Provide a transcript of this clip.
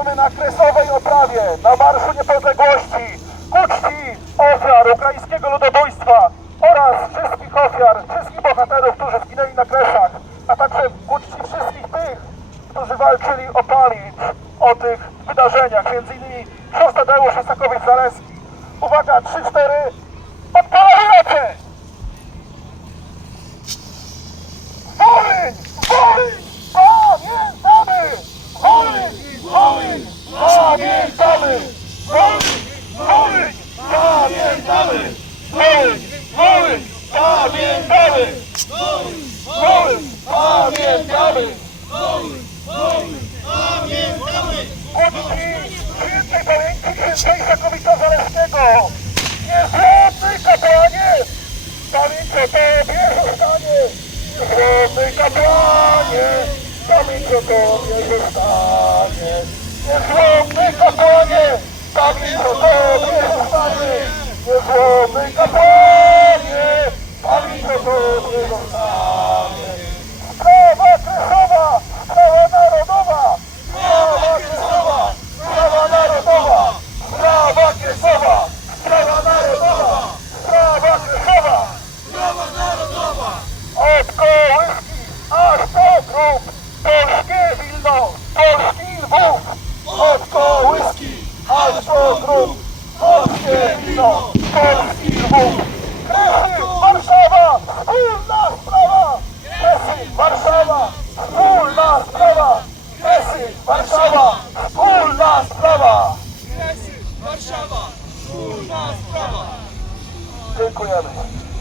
Witamy na kresowej oprawie, na Marszu Niepodległości, ku czci ofiar ukraińskiego ludobójstwa oraz wszystkich ofiar, wszystkich bohaterów, którzy zginęli na kresach, a także ku czci wszystkich tych, którzy walczyli o pamięć o tych wydarzeniach, między innymi ksiądz Tadeusz Osakowicz-Zaleski. Uwaga, 3-4, Pamiętamy! Wołyń! Wołyń! Pamiętamy! Wołyń! Wołyń! Pamiętamy! Wołyń! Pamiętamy! Uczci świętej pamięci świętej Zakowicza Zaleskiego! Niezłomny kapłanie! Pamięć o Tobie zostanie! Kapłanie! Tobie zostanie! Niezłomny kapłanie! Polski do grób! Polskie Wilno! Dziękujemy.